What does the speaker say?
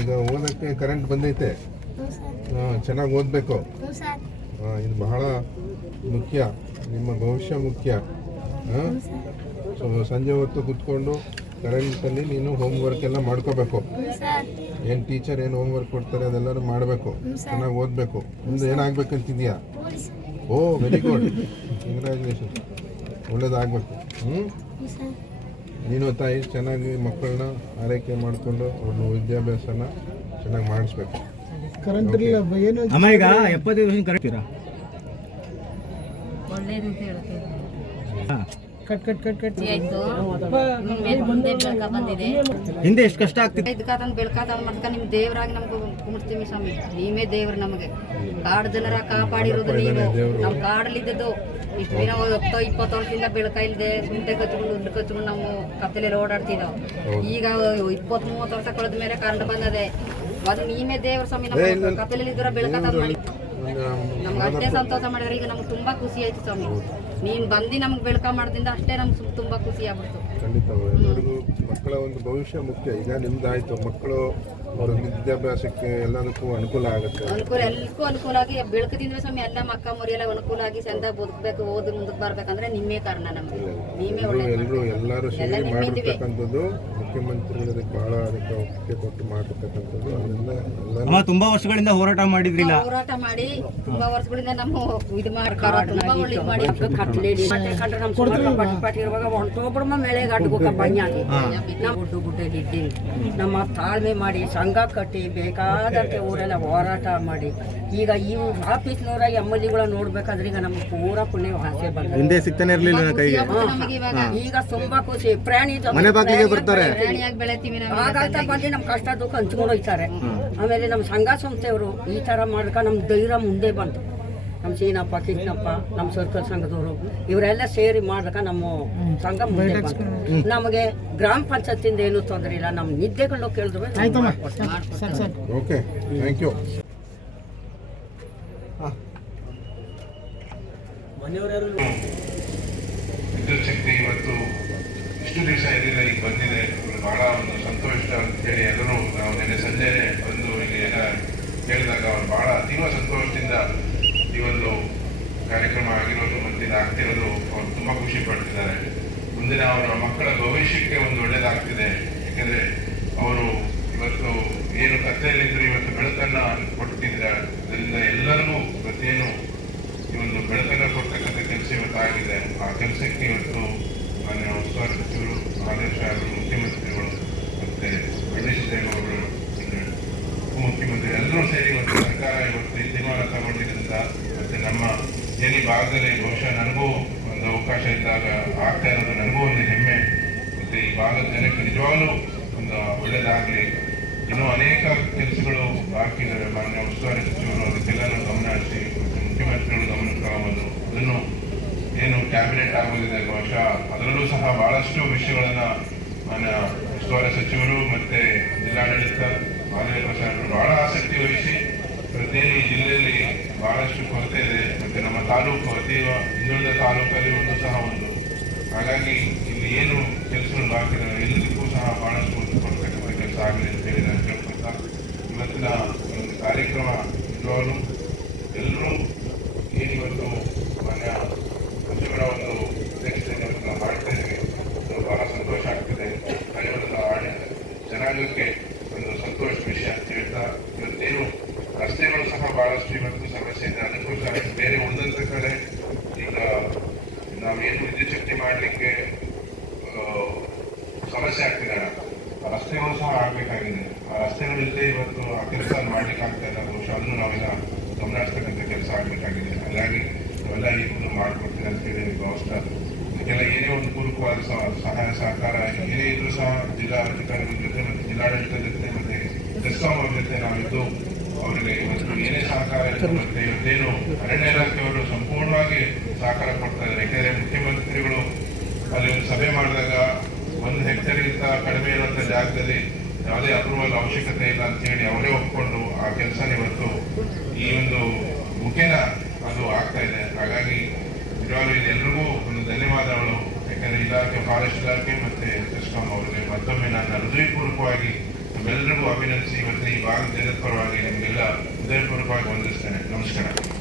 ಈಗ ಓದಕ್ಕೆ ಕರೆಂಟ್ ಬಂದೈತೆ. ಚೆನ್ನಾಗಿ ಓದಬೇಕು. ಇದು ಬಹಳ ಮುಖ್ಯ. ನಿಮ್ಮ ಭವಿಷ್ಯ ಮುಖ್ಯ? ಸೊ ಸಂಜೆ ಹೊತ್ತು ಕುತ್ಕೊಂಡು ಕರೆಂಟಲ್ಲಿ ನೀನು ಹೋಮ್ವರ್ಕ್ ಎಲ್ಲ ಮಾಡ್ಕೋಬೇಕು. ಏನು ಟೀಚರ್ ಏನು ಹೋಮ್ವರ್ಕ್ ಕೊಡ್ತಾರೆ ಅದೆಲ್ಲರೂ ಮಾಡಬೇಕು. ಚೆನ್ನಾಗಿ ಓದಬೇಕು. ಮುಂದೆ ಏನಾಗಬೇಕಂತಿದ್ಯಾ? ಓ ವೆರಿ ಗುಡ್ ಕಂಗ್ರ್ಯಾಚುಲೇಷನ್ ಒಳ್ಳೇದಾಗಬೇಕು. ಹ್ಞೂ ನೀನು ತಾಯಿ ಚೆನ್ನಾಗಿ ಮಕ್ಕಳನ್ನ ಆರೈಕೆ ಮಾಡಿಕೊಂಡು ಅವ್ರನ್ನ ವಿದ್ಯಾಭ್ಯಾಸನ ಚೆನ್ನಾಗಿ ಮಾಡಿಸ್ಬೇಕು. ಕರೆಂಟ್ ಇಲ್ಲ ಏನು ಅಮ್ಮ ಈಗ ಎಪ್ಪತ್ತೈದು ವರ್ಷ ಕರೆಕ್ಟಿರಾ ಒಳ್ಳೇದು ಅಂತ ಹೇಳ್ತೀವಿ ಹಾಂ ಕಟ್ ಕಟ್ ಕಟ್ ಕಟ್ ಆಯ್ತು ಇನ್ಮೇಲೆ ಮುಂದೆ ಬೆಳಕ ಬಂದಿದೆ. ಹಿಂದೆ ಎಷ್ಟು ಕಷ್ಟ ಆಗ್ತಿತ್ತು? ಬೆಳಕಾದ ಮಟ್ಕ ನಿಮ್ ದೇವರಾಗಿ ನಮ್ಗೆ ಕುಮಿಡ್ತೀವಿ ಸ್ವಾಮಿ. ನೀವೇ ದೇವ್ರು ನಮಗೆ. ಕಾಡು ಜನರ ಕಾಪಾಡಿರೋದು ನೀವು. ನಾವು ಕಾಡಲ್ಲಿದ್ದದ್ದು ಇಷ್ಟು ದಿನ ಹತ್ತೋ ಇಪ್ಪತ್ತು ವರ್ಷದಿಂದ ಬೆಳಕ ಇಲ್ಲದೆ ಸುಂಟೆ ಕಚ್ಕೊಂಡು ಉಂಡು ಕಚ್ಕೊಂಡು ನಾವು ಕತ್ತಲೆಲ್ಲ ಓಡಾಡ್ತಿದ್ದೋ. ಈಗ ಇಪ್ಪತ್ತ್ ಮೂವತ್ತು ವರ್ಷ ಕಳೆದ ಮೇಲೆ ಕರೆಂಟ್ ಬಂದದೆ. ಅದು ನೀವೇ ದೇವ್ರ ಸ್ವಾಮಿ ನಮ್ಮ ಕತ್ತಲಲ್ಲಿ ಇದ್ರ ಬೆಳಕ ನಮ್ಗೆ ಅಷ್ಟೇ ಸಂತೋಷ ಮಾಡಿದ್ರೆ ಈಗ ನಮ್ಗೆ ತುಂಬಾ ಖುಷಿ ಆಯ್ತು ಸ್ವಾಮಿ. ನೀನ್ ಬಂದು ನಮ್ಗೆ ಬೆಳಕ ಮಾಡೋದ್ರಿಂದ ಅಷ್ಟೇ ನಮ್ಗೆ ತುಂಬಾ ಖುಷಿ ಆಗ್ಬಿಡ್ತು. ಖಂಡಿತ ಮಕ್ಕಳ ಒಂದು ಭವಿಷ್ಯ ಮುಖ್ಯ. ಈಗ ನಿಮ್ದಾಯ್ತು. ಮಕ್ಕಳು ಅವ್ರ ವಿದ್ಯಾಭ್ಯಾಸಕ್ಕೆ ಎಲ್ಲದಕ್ಕೂ ಅನುಕೂಲ ಆಗುತ್ತೆ. ಅನುಕೂಲ ಎಲ್ಲಕ್ಕೂ ಅನುಕೂಲ ಆಗಿ ಬೆಳಕದಿಂದ ಸ್ವಾಮಿ ಎಲ್ಲ ಮಕ್ಕ ಮರಿ ಎಲ್ಲ ಅನುಕೂಲ ಆಗಿ ಚಂದ ಬದುಕಬೇಕು ಓದಿ ಮುಂದಕ್ಕೆ ಬರ್ಬೇಕಂದ್ರೆ ನಿಮ್ಮೇ ಕಾರಣ ನಮ್ಗೆ. ನೀವೇ ಒಳ್ಳೆ ಎಲ್ಲರೂ ಎಲ್ಲರೂ ಸೇರಿ ಮಾಡಿರ್ತಕ್ಕಂಥದ್ದು ಮುಖ್ಯಮಂತ್ರಿಗಳು ಅದಕ್ಕೆ ಬಹಳ ಅದಕ್ಕೆ ಒಪ್ಪಿಗೆ ಕೊಟ್ಟು ಮಾಡಿರ್ತಕ್ಕಂಥದ್ದು ಅದರಿಂದ ಎಲ್ಲ ತುಂಬಾ ವರ್ಷಗಳಿಂದ ಹೋರಾಟ ಮಾಡಿದ್ರಿಲ್ಲ? ಹೋರಾಟ ಮಾಡಿ ತುಂಬಾ ವರ್ಷಗಳಿಂದ ನಮ್ಮ ಇದು ಮಾಡ್ಕಾರ ತುಂಬಾ ಒಳ್ಳೇದು ಮಾಡಿ ಗುಡ್ಡು ಗುಡ್ಡ ಇದ್ದೀನಿ ನಮ್ಮ ತಾಳ್ಮೆ ಮಾಡಿ ಸಂಘ ಕಟ್ಟಿ ಬೇಕಾದಂತೆ ಊರೆಲ್ಲ ಹೋರಾಟ ಮಾಡಿ. ಈಗ ಈ ಆಫೀಸ್ನವರ ಎಂ ಎಲ್ ಎಗಳ ನೋಡ್ಬೇಕಾದ್ರೆ ಈಗ ನಮ್ಗೆ ಪೂರ ಪುಣ್ಯ ಆಸೆ ಬಂದ ಹಿಂದೆ ಸಿಗ್ತಾನೆ ಇರ್ಲಿಲ್ಲ ಕೈಗೆ. ನಮಗೆ ಇವಾಗ. ಈಗ ತುಂಬಾ ಖುಷಿ. ಪ್ರಾಣಿ ಜೊತೆ ಮನೆ ಬಾಗಿಲಿಗೆ ಬರ್ತಾರೆ. ಪ್ರಾಣಿಯಾಗಿ ಬೆಳೆತೀವಿ ನಾವು ಆಗಾಗ ಬಂದು ನಮ್ಮ ಕಷ್ಟ ದುಃಖ ಹಂಚ್ಕೊಂಡು ಹೋಗ್ತಾರೆ. ಆಮೇಲೆ ನಮ್ಮ ಸಂಘ ಸಂಸ್ಥೆಯವರು ಈ ತರ ಮಾಡ್ಕ ನಮ್ಮ ಧೈರ್ಯ ಮುಂದೆ ಬಂತು. ನಮ್ಮ ಸೀನಪ್ಪ ಕೃಷ್ಣಪ್ಪ ನಮ್ಮ ಸರ್ಕಲ್ ಸಂಘದವರು ಇವರೆಲ್ಲ ಸೇರಿ ಮಾಡ್ದಕ ನಮ್ಮ ಸಂಘ ಮುಂದೆ ಬಂತು. ನಮಗೆ ಗ್ರಾಮ ಪಂಚಾಯತಿಯಿಂದ ಏನು ತೊಂದರೆ ಇಲ್ಲ. ನಮ್ಮ ನಿದ್ದೆಗಳನ್ನ ಕೇಳಿದ್ರು ಆಯ್ತಮ್ಮ. Sir sir. Okay thank you ವಿದ್ಯುತ್ ಶಕ್ತಿ ಇವತ್ತು ಇಷ್ಟು ದಿವಸ ಇರಲಿಲ್ಲ ಈಗ ಬಂದಿದೆ. ಇವ್ರು ಬಹಳ ಒಂದು ಸಂತೋಷ ಅಂತೇಳಿ ಎಲ್ಲರೂ ನಾವು ನಿನ್ನೆ ಸಂಜೆ ಬಂದು ಇಲ್ಲಿ ಎಲ್ಲ ಕೇಳಿದಾಗ ಅವ್ರು ಬಹಳ ಅತೀವ ಸಂತೋಷದಿಂದ ಈ ಒಂದು ಕಾರ್ಯಕ್ರಮ ಆಗಿರೋದು ಮತ್ತು ಇದು ಆಗ್ತಿರೋದು ಅವ್ರು ತುಂಬಾ ಖುಷಿ ಪಡ್ತಿದ್ದಾರೆ. ಮುಂದಿನ ಅವರ ಮಕ್ಕಳ ಭವಿಷ್ಯಕ್ಕೆ ಒಂದು ಒಳ್ಳೇದಾಗ್ತಿದೆ. ಯಾಕಂದ್ರೆ ಅವರು ಇವತ್ತು ಏನು ಕತ್ತಲೆಯಲ್ಲಿದ್ರು ಇವತ್ತು ಬೆಳಕನ್ನ ಕೊಟ್ಟಿದ್ರೆ ಅದರಿಂದ ಎಲ್ಲರಿಗೂ ಇವತ್ತೇನು ಈ ಒಂದು ಬೆಳಕನ್ನ ಕೊಡ್ತಕ್ಕಂಥ ಕೆಲಸ ಇವತ್ತಾಗಿದೆ ಆ ಕೆಲಸಕ್ಕೆ ಇವತ್ತು ಮಾನ್ಯ ಉಸ್ತುವಾರಿ ಸಚಿವರು ಆದೇಶ ಅವರು ಮುಖ್ಯಮಂತ್ರಿಗಳು ಮತ್ತೆ ಗಣೇಶ್ ದೇವರು ಮತ್ತೆ ಉಪಮುಖ್ಯಮಂತ್ರಿ ಎಲ್ಲರೂ ಸೇರಿ ಇವತ್ತು ಸರ್ಕಾರ ಇವತ್ತು ತೀರ್ಮಾನ ಈ ಭಾಗದಲ್ಲಿ ಬಹುಶಃ ನನಗೂ ಒಂದು ಅವಕಾಶ ಇದ್ದಾಗ ಆಗ್ತಾ ಇರೋದು ನನಗೂ ಒಂದು ಹೆಮ್ಮೆ. ಮತ್ತೆ ಈ ಭಾಗದ ಜನಕ್ಕೆ ನಿಜವಾಗಲೂ ಒಂದು ಒಳ್ಳೇದಾಗಲಿ. ಇನ್ನೂ ಅನೇಕ ಕೆಲಸಗಳು ಬಾಕಿ ಇದ್ದಾವೆ ಮಾನ್ಯ ಉಸ್ತುವಾರಿ ಸಚಿವರು ಅದಕ್ಕೆಲ್ಲನೂ ಗಮನ ಹರಿಸಿ, ಮತ್ತು ಮುಖ್ಯಮಂತ್ರಿಗಳು ಗಮನಕ್ಕೆ ಅದನ್ನು ಏನು ಕ್ಯಾಬಿನೆಟ್ ಆಗೋದಿದೆ, ಬಹುಶಃ ಅದರಲ್ಲೂ ಸಹ ಬಹಳಷ್ಟು ವಿಷಯಗಳನ್ನ ಮಾನ್ಯ ಉಸ್ತುವಾರಿ ಸಚಿವರು ಮತ್ತೆ ಜಿಲ್ಲಾಡಳಿತ, ಮಾನ್ಯ ಪ್ರಸಾದ್ ಬಹಳ ಆಸಕ್ತಿ ವಹಿಸಿ ಪ್ರತಿ ಜಿಲ್ಲೆಯಲ್ಲಿ ಬಹಳಷ್ಟು ಕೊರತೆ ಇದೆ. ಮತ್ತೆ ನಮ್ಮ ತಾಲೂಕು ಅತಿ ಹಿಂದುಳಿದ ತಾಲೂಕಲ್ಲಿ ಒಂದು ಸಹ ಒಂದು. ಹಾಗಾಗಿ ಇಲ್ಲಿ ಏನು ಕೆಲಸಗಳು ಬಾಕಿದೆ ಎಲ್ಲರಿಗೂ ಸಹ ಬಹಳಷ್ಟು ಒಂದು ಕೊಡ್ತಕ್ಕಂಥ ಕೆಲಸ ಆಗಲಿ ಅಂತ ಹೇಳಿ ನಾನು ಕೇಳ್ಕೊಳ್ತಾ ಇವತ್ತಿನ ಒಂದು ಕಾರ್ಯಕ್ರಮ ಇರುವವರು ಎಲ್ಲರೂ ಏನಿವತ್ತು ಮಾನ್ಯ ಸಚಿವರ ಒಂದು ಅಧ್ಯಕ್ಷತೆಯನ್ನು ಮಾಡ್ತಾ ಇದ್ದೀವಿ. ಬಹಳ ಸಂತೋಷ ಆಗ್ತಿದೆ. ಆಡಳಿತ ಜನಾಂಗಕ್ಕೆ ಒಂದು ಸಂತೋಷ ವಿಷಯ ಅಂತ ಹೇಳ್ತಾ ಇವತ್ತೇನು ರಸ್ತೆಗಳು ಸಹ ಬಹಳಷ್ಟು ಇವತ್ತು ಸಮಸ್ಯೆ ಇದೆ ಅದಕ್ಕೂ ಸಹ ಬೇರೆ ಉಳಿದಂತ ಕಡೆ ಈಗ ನಾವೇನು ವಿದ್ಯುತ್ ಶಕ್ತಿ ಮಾಡಲಿಕ್ಕೆ ಸಮಸ್ಯೆ ಆಗ್ತಿದೆ. ರಸ್ತೆಗಳು ಸಹ ಆಗಬೇಕಾಗಿದೆ. ಆ ರಸ್ತೆಗಳಿಲ್ಲದೆ ಇವತ್ತು ಆ ಕೆಲಸ ಮಾಡ್ಲಿಕ್ಕೆ ಆಗ್ತಾ ಇಲ್ಲ. ಬಹುಶಃ ಅದನ್ನು ನಾವೆಲ್ಲ ಗಮನ ಹರಿಸ್ತಕ್ಕಂಥ ಕೆಲಸ ಆಗಬೇಕಾಗಿದೆ. ಹಾಗಾಗಿ ನಾವೆಲ್ಲ ಇದನ್ನು ಮಾಡ್ಕೊಡ್ತೀನಿ ಅಂತ ಹೇಳಿ ಭಾವಿಸ್ತಾ ಇದಕ್ಕೆಲ್ಲ ಏನೇ ಒಂದು ಪೂರಕವಾದ ಸಹ- ಸಹಾಯ, ಸಹಕಾರ ಏನೇ ಇದ್ರೂ ಸಹ ಜಿಲ್ಲಾ ಅಧಿಕಾರಿಗಳ ಜೊತೆ ಮತ್ತು ಜಿಲ್ಲಾಡಳಿತದ ಜೊತೆ ಮತ್ತೆ ಡಿಸ್ಕಾಮ್ ಅವ್ರ ಜೊತೆ ನಾವಿದ್ದು ಅವರಿಗೆ ಇವತ್ತು ಏನೇ ಸಹಕಾರ ಇರುತ್ತೆ ಇವತ್ತೇನು ಅರಣ್ಯ ಇಲಾಖೆಯವರು ಸಂಪೂರ್ಣವಾಗಿ ಸಹಕಾರ ಕೊಡ್ತಾ ಇದ್ದಾರೆ. ಯಾಕೆಂದ್ರೆ ಮುಖ್ಯಮಂತ್ರಿಗಳು ಅಲ್ಲಿ ಒಂದು ಸಭೆ ಮಾಡಿದಾಗ ಒಂದು ಹೆಕ್ಟೇರ್ಗಿಂತ ಕಡಿಮೆ ಇರೋಂಥ ಜಾಗದಲ್ಲಿ ಯಾವುದೇ ಅಪ್ರೂವಲ್ ಅವಶ್ಯಕತೆ ಇಲ್ಲ ಅಂತ ಹೇಳಿ ಅವರೇ ಒಪ್ಕೊಂಡು ಆ ಕೆಲಸ ಇವತ್ತು ಈ ಒಂದು ಮುಖೇನ ಅದು ಆಗ್ತಾ ಇದೆ ಹಾಗಾಗಿ ನಿಜವಾಗ್ಲೂ ಎಲ್ರಿಗೂ ಒಂದು ಧನ್ಯವಾದಗಳು ಯಾಕಂದ್ರೆ ಇಲಾಖೆ, ಫಾರೆಸ್ಟ್ ಇಲಾಖೆ ಮತ್ತೆ ಎಸ್ಕಾಂ ಅವರಿಗೆ ಮತ್ತೊಮ್ಮೆ ನಾನು ಹೃದಯಪೂರ್ವಕವಾಗಿ ನಿಮ್ಮೆಲ್ಲರಿಗೂ ಅಭಿನಂದಿಸಿ. ಇವತ್ತು ಈ ಭಾಗದ ಜನದ ಪರವಾಗಿ ನಿಮಗೆಲ್ಲ ಹೃದಯಪೂರ್ವಕವಾಗಿ ವಂದಿಸ್ತೇನೆ. ನಮಸ್ಕಾರ.